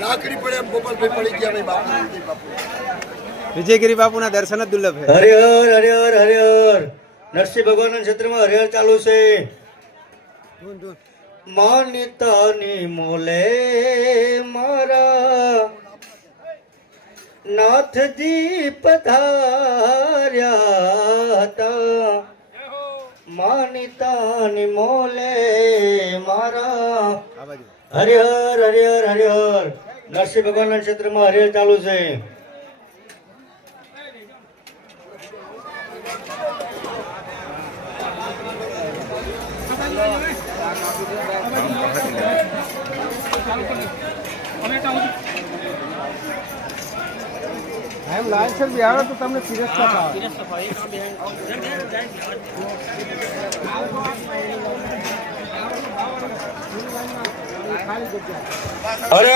લાકડી પડે એમ ગોપાલભાઈ પડી ગયા ભાઈ બાપુ વિજયગીરી બાપુના દર્શન જ દુર્લભ છે. હરિહર હરિહર હરિહર નરસિંહ ભગવાનના ક્ષેત્રમાં હરિહર ચાલુ છે. માનિતાની મોલે મારા નાથજી પધાર્યા હતા. માનિતાની મોલે મારા હરિહર હરિહર હરિહર નરસિંહ ભગવાનના ક્ષેત્રમાં હરિહર ચાલુ છે. એમ લાલસર બી આવે તો તમને પીરસતા અરે